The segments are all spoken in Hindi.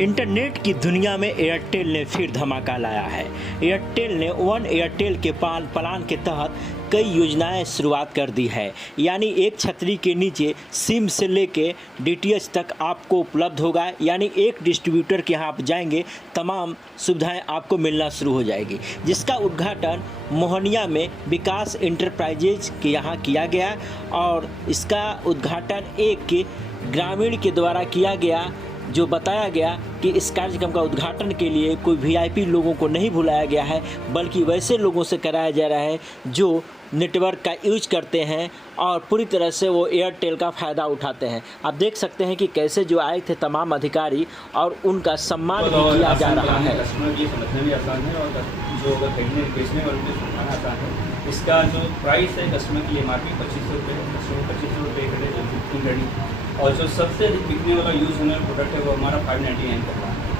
इंटरनेट की दुनिया में एयरटेल ने फिर धमाका लाया है। एयरटेल ने वन एयरटेल के प्लान के तहत कई योजनाएं शुरुआत कर दी है। यानी एक छतरी के नीचे सिम से लेके डीटीएच तक आपको उपलब्ध होगा। यानी एक डिस्ट्रीब्यूटर के यहाँ आप जाएंगे, तमाम सुविधाएं आपको मिलना शुरू हो जाएगी, जिसका उद्घाटन मोहनिया में विकास इंटरप्राइजेज के यहाँ किया गया और इसका उद्घाटन एक ग्रामीण के द्वारा किया गया। जो बताया गया कि इस कार्यक्रम का उद्घाटन के लिए कोई वीआईपी लोगों को नहीं बुलाया गया है, बल्कि वैसे लोगों से कराया जा रहा है जो नेटवर्क का यूज करते हैं और पूरी तरह से वो एयरटेल का फ़ायदा उठाते हैं। आप देख सकते हैं कि कैसे जो आए थे तमाम अधिकारी और उनका सम्मान भी किया जा रहा है। कस्टमर की समझने भी आसान है और जो अगर खरीदने बेचने वालों को समझाना आसान है। इसका जो प्राइस है कस्टमर की एमआरपी 2500 रुपये, कस्टमर 2500 रुपये खरीदे जो 15 और जो सबसे अधिक बिकने वाला यूज़ होने वाला प्रोडक्ट है वो हमारा 599 का प्लान है।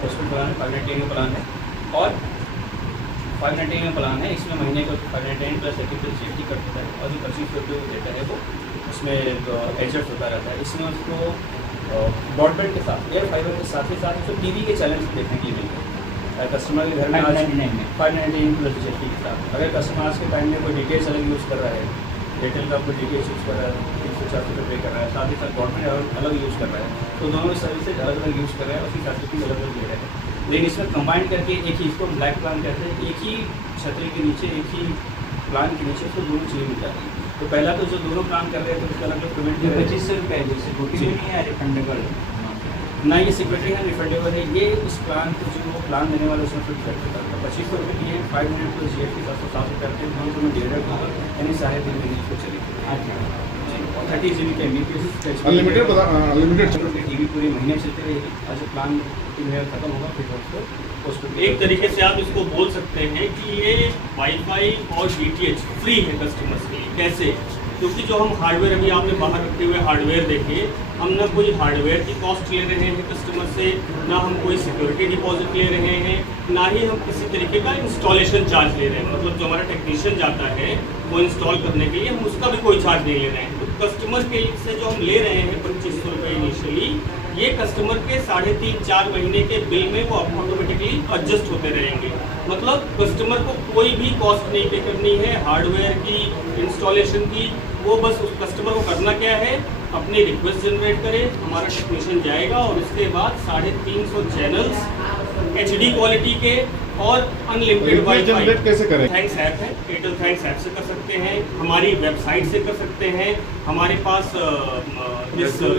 पोस्टपेड प्लान है, 599 का प्लान है और 599 का प्लान है। इसमें महीने को 599 प्लस एक्टिविटी कट होता है और जो 2500 रुपये देता है वो उसमें एडजस्ट होता रहता है। इसमें उसको ब्रॉडबैंड के साथ एयर फाइबर के साथ ही साथ उसको टीवी के चैनल देखने के लिए मिलता है। कस्टमर के घर में 599 प्लस जीएसटी के साथ अगर कस्टमर आज के टाइम में कोई डीटीएच अलग यूज़ कर रहा है, एयरटेल का कोई डीटीएच यूज़ कर रहा है, 300-400 रुपये कर रहा है, साथ ही साथ ब्रॉडबैंड अलग यूज़ कर रहा है, तो दोनों सर्विसेज अलग अलग यूज़ कर रहा है और उसकी फैसिलिटीज अलग अलग ले रहे हैं। लेकिन इसमें कंबाइन करके एक ही, इसको ब्लैक प्लान कहते हैं, एक ही छतरी के नीचे एक ही प्लान के नीचे उसको दोनों चीज़ें मिल जाती है। तो पहला तो जो दोनों प्लान कर रहे हैं तो उसका अलग पेमेंट 2500 रुपये है, जैसे नहीं है रिफंडेबल ना, ये सिक्योरिटी है रिफंडेबल है। ये उस प्लान को जो वो प्लान देने वाले उसमें फिट करके था 2500 रुपये की है, 5 मिनट प्लस जीएसटी 760 रुपये आते हैं, दोनों डिवाइड होगा यानी 3.5 महीने को चलेगी। 30 GB का एमबीपीएस अनलिमिटेड टीवी पूरे महीने चलते रहेगी। आज प्लान खत्म होगा फिर उसको एक तरीके से आप इसको बोल सकते हैं कि ये वाईफाई और डीटीएच फ्री है कस्टमर्स के लिए। कैसे? क्योंकि जो हम हार्डवेयर अभी आपने बाहर रखे हुए हार्डवेयर देखिए, हम ना कोई हार्डवेयर की कॉस्ट ले रहे हैं कस्टमर से, ना हम कोई सिक्योरिटी डिपॉजिट ले रहे हैं, ना ही हम किसी तरीके का इंस्टॉलेशन चार्ज ले रहे हैं। मतलब जो हमारा टेक्नीशियन जाता है वो इंस्टॉल करने के लिए हम उसका भी कोई चार्ज नहीं ले रहे हैं। तो कस्टमर के से जो हम ले रहे हैं 2500 रुपये इनिशियली, ये कस्टमर के 3.5-4 महीने के बिल में वो ऑटोमेटिकली एडजस्ट होते रहेंगे। मतलब कस्टमर को कोई भी कॉस्ट नहीं पे करनी है हार्डवेयर की, इंस्टॉलेशन की। वो बस उस कस्टमर को करना क्या है, अपनी रिक्वेस्ट जनरेट करे, हमारा टेक्नीशियन जाएगा और उसके बाद 350 चैनल्स HD क्वालिटी के और अनलिमिटेड वाईफाई कैसे करें? थैंक्स ऐप है, एयरटेल थैंक्स ऐप से कर सकते हैं, हमारी वेबसाइट से कर सकते हैं, हमारे पास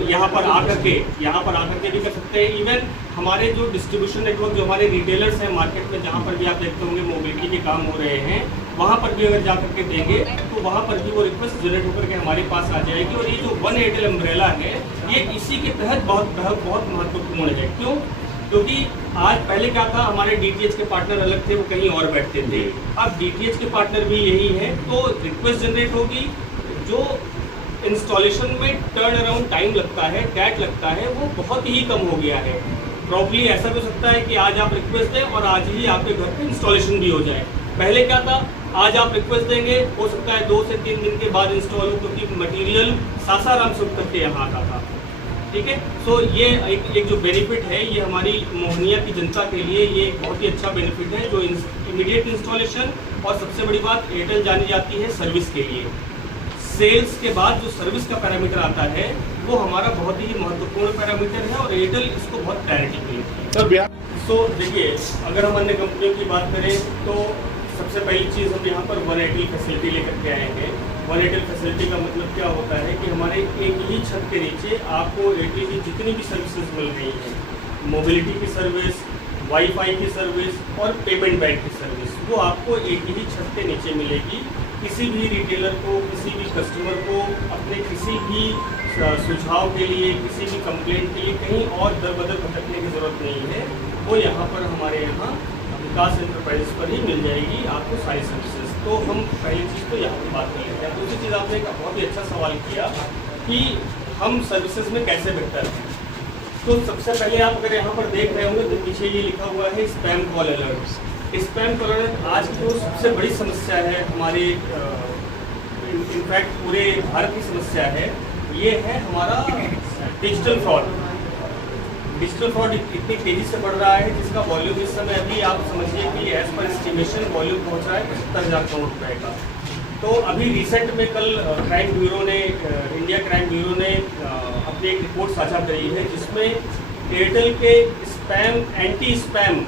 यहाँ पर आकर के भी कर सकते हैं। इवन हमारे जो डिस्ट्रीब्यूशन नेटवर्क, जो हमारे रिटेलर्स हैं मार्केट में, जहाँ पर भी आप देखते होंगे मोबिलिटी के काम हो रहे हैं, वहाँ पर भी अगर जा करके देंगे तो वहाँ पर भी वो रिक्वेस्ट जनरेट होकर के हमारे पास आ जाएगी। और ये जो वन एयरटेल अम्ब्रेला है, ये इसी के तहत बहुत महत्वपूर्ण है। क्यों? क्योंकि आज पहले क्या था, हमारे डीटीएच के पार्टनर अलग थे, वो कहीं और बैठते थे। अब डीटीएच के पार्टनर भी यही है, तो रिक्वेस्ट जनरेट होगी। जो इंस्टॉलेशन में टर्न अराउंड टाइम लगता है, टैट लगता है, वो बहुत ही कम हो गया है। प्रॉब्ली ऐसा भी हो सकता है कि आज आप रिक्वेस्ट दें और आज ही आपके घर पे इंस्टॉलेशन भी हो जाए। पहले क्या था, आज आप रिक्वेस्ट देंगे, हो सकता है 2 से 3 दिन के बाद इंस्टॉल हो, क्योंकि मटेरियल सासाराम से उतर के यहाँ आता था। ठीक है, सो ये एक जो बेनिफिट है, ये हमारी मोहनिया की जनता के लिए ये एक बहुत ही अच्छा बेनिफिट है, जो इमीडिएट इंस्टॉलेशन। और सबसे बड़ी बात, एयरटेल जानी जाती है सर्विस के लिए। सेल्स के बाद जो सर्विस का पैरामीटर आता है वो हमारा बहुत ही महत्वपूर्ण पैरामीटर है और एयरटेल इसको बहुत प्रायोरिटी देती है। सो देखिए, अगर हम अन्य कंपनियों की बात करें तो सबसे पहली चीज़ हम यहाँ पर वन एयरटेल फैसिलिटी लेकर के आए हैं। वन एयरटेल फैसिलिटी का मतलब क्या होता है कि हमारे एक ही छत के नीचे आपको एयरटेल की जितनी भी सर्विसेज मिल रही हैं, मोबिलिटी की सर्विस, वाईफाई की सर्विस और पेमेंट बैंक की सर्विस, वो आपको एक ही छत के नीचे मिलेगी। किसी भी रिटेलर को, किसी भी कस्टमर को अपने किसी भी सुझाव के लिए, किसी भी कंप्लेंट के लिए कहीं और दर बदर भटकने की ज़रूरत नहीं है। वो यहाँ पर हमारे यहाँ विकास इंटरप्राइजेस पर ही मिल जाएगी आपको सारी सर्विसेज। तो हम पहली चीज़ तो यहाँ की बात कर लेते हैं। दूसरी चीज़, आपने एक बहुत ही अच्छा सवाल किया कि हम सर्विसेज में कैसे बेहतर हैं। तो सबसे पहले आप अगर यहाँ पर देख रहे होंगे तो पीछे ये लिखा हुआ है spam call alert. Spam call alert आज की जो सबसे बड़ी समस्या है हमारे, इनफैक्ट पूरे भारत की समस्या है, ये है हमारा डिजिटल फ्रॉड। डिजिटल फ्रॉड इतनी तेज़ी से बढ़ रहा है जिसका वॉल्यूम इस समय अभी आप समझिए कि एज पर एस्टिमेशन वॉल्यूम पहुंच रहा है 75,000 करोड़ रुपए का। तो अभी रिसेंट में कल क्राइम ब्यूरो ने इंडिया क्राइम ब्यूरो ने अपनी एक रिपोर्ट साझा करी है जिसमें एयरटेल के स्पैम एंटी स्पैम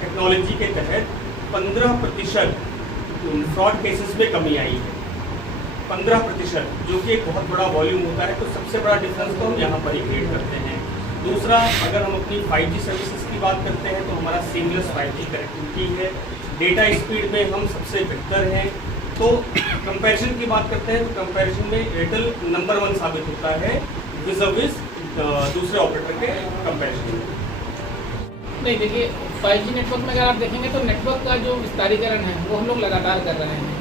टेक्नोलॉजी के तहत 15% फ्रॉड केसेस में कमी आई है। 15%, जो कि एक बहुत बड़ा वॉल्यूम होता है। तो सबसे बड़ा डिफरेंस तो हम यहाँ पर ही क्रिएट करते हैं। दूसरा, अगर हम अपनी 5G सर्विसेज की बात करते हैं तो हमारा सीमलेस 5G कनेक्टिविटी है। डेटा स्पीड में हम सबसे बेहतर हैं। तो कंपैरिजन की बात करते हैं तो कंपैरिजन में एयरटेल नंबर 1 साबित होता है विज़ दूसरे ऑपरेटर के कंपैरिजन में। नहीं, देखिए 5G नेटवर्क में अगर आप देखेंगे तो नेटवर्क का जो विस्तारीकरण है वो हम लोग लगातार कर रहे हैं।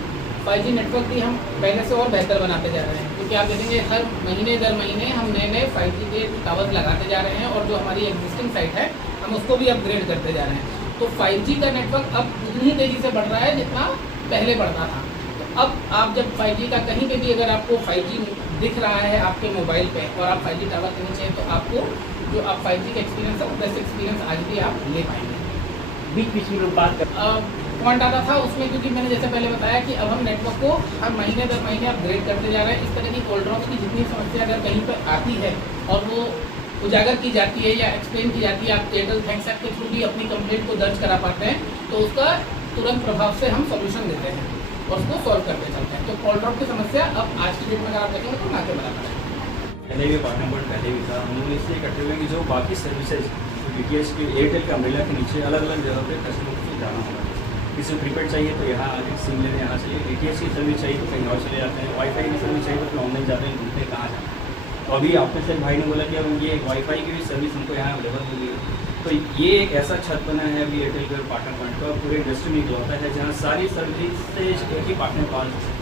5G नेटवर्क भी हम पहले से और बेहतर बनाते जा रहे हैं, क्योंकि आप देखेंगे हर महीने दर महीने हम नए 5G के टावर्स लगाते जा रहे हैं और जो हमारी एग्जिस्टिंग साइट है हम उसको भी अपग्रेड करते जा रहे हैं। तो 5G का नेटवर्क अब उतनी ही तेज़ी से बढ़ रहा है जितना पहले बढ़ता था। तो अब आप जब 5G का कहीं पे भी अगर आपको 5G दिख रहा है आपके मोबाइल पे और आप 5G टावर के नीचे हैं तो आपको जो आप 5G का एक्सपीरियंस है बेस्ट एक्सपीरियंस आज भी आप ले पाएंगे। बीच बीच में लोग बात कर पॉइंट आता था उसमें, क्योंकि मैंने जैसे पहले बताया कि अब हम नेटवर्क को हर महीने दर महीने अपग्रेड करते जा रहे हैं। इस तरह की कोल्ड ड्रॉप्स की जितनी समस्या अगर कहीं पर आती है और वो उजागर की जाती है या एक्सप्लेन की जाती है, आप एयरटेल थैंक्स ऐप के थ्रू भी अपनी कंप्लेंट को दर्ज करा पाते हैं, तो उसका तुरंत प्रभाव से हम सोल्यूशन देते हैं और उसको सॉल्व करते चलते हैं। तो कोल्ड ड्रॉप की समस्या अब आज की डेट में अगर आप देखेंगे तो ना के बराबर है। पहले भी पार्टनर बोर्ड पहले भी था। हम लोग इसलिए इकट्ठे हुए कि जो बाकी सर्विसेज DTH के एयरटेल के अम्ब्रेला के नीचे अलग अलग जगह पे कस्टमर को जाना होगा। किसी को प्रीपेड चाहिए तो यहाँ आगे सिम लेने यहाँ चलिए, DTH की सर्विस चाहिए तो कहीं और चले जाते हैं, वाईफाई की सर्विस चाहिए तो फिर ऑनलाइन जाते हैं, घूमते कहाँ जाना है। तो अभी आपने से भाई ने बोला कि अब ये वाईफाई की भी सर्विस हमको यहाँ अवेलेबल हो गई है। तो ये एक ऐसा छत बना है अभी एयरटेल के पार्टनर पॉइंट का, पूरे इंडस्ट्री में इकलौता है जहाँ सारी सर्विस एक ही पार्टनर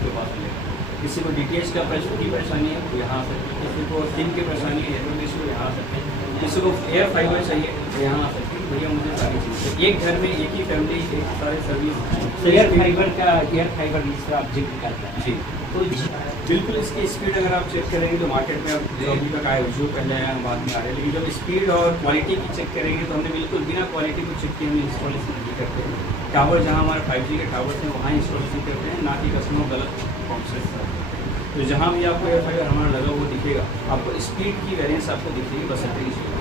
के पास मिलेगा। किसी को DTH का की परेशानी है तो यहाँ आ सकते हैं, किसी को सिम की परेशानी है नेटवर्क इशू यहाँ आ सकते हैं, किसी को एयर फाइबर चाहिए तो यहाँ आ सकते हैं। भैया मुझे सारी चीज़ें एक घर में एक ही फैमिली एक सारे सर्विस एयर फाइबर जिसका आप जिक्र करते हैं जी। तो बिल्कुल इसकी स्पीड अगर आप चेक करेंगे तो मार्केट में अब जो अभी तक आए जो पहले आया हम बाद में आ रहे हैं, लेकिन जब स्पीड और क्वालिटी की चेक करेंगे तो हमने बिल्कुल बिना क्वालिटी को चेक किए हम इंस्टॉलेशन नहीं करते हैं। टावर जहाँ हमारे 5G के टावर्स हैं वहाँ इंस्टॉलेशन करते हैं, ना कि कस्टमर गलत कॉन्सेप्ट करते हैं। तो जहाँ भी आपको एयर फाइबर हमारा लगा वो दिखेगा, आपको स्पीड की वेरियंस आपको दिखेगी बस इतनी चीज़।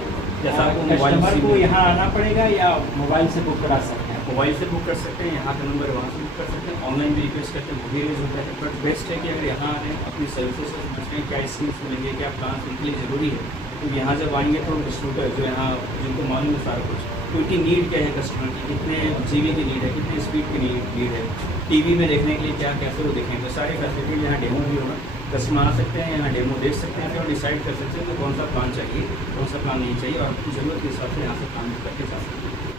जैसा आपको मोबाइल कस्टमर को यहाँ आना पड़ेगा या मोबाइल से बुक करा सकते हैं? मोबाइल से बुक कर सकते हैं, यहाँ का नंबर वहाँ से बुक कर सकते हैं, ऑनलाइन भी रिक्वेस्ट करते हैं वो भी यूज होता है। बट बेस्ट है कि अगर यहाँ आ रहे हैं अपनी सर्विसेज को समझते हैं क्या स्कीम्स मिलेंगे, क्या प्लान उनके लिए ज़रूरी है। तो यहाँ जब आएंगे तो डिस्ट्रीब्यूटर जो यहाँ जिनको मालूम है सारा कुछ तो उनकी नीड क्या है कस्टमर की, कितने GB की नीड है, कितने स्पीड की नीड है, TV में देखने के लिए क्या कैसे वो देखें। तो सारी फैसिलिटी यहाँ डेमो भी होगा, कस्टमर आ सकते हैं यहाँ डेमो देख सकते हैं और डिसाइड कर सकते हैं कि कौन सा प्लान चाहिए कौन सा प्लान नहीं चाहिए और आपकी ज़रूरत के हिसाब से यहाँ से प्लान करके जा सकते हैं।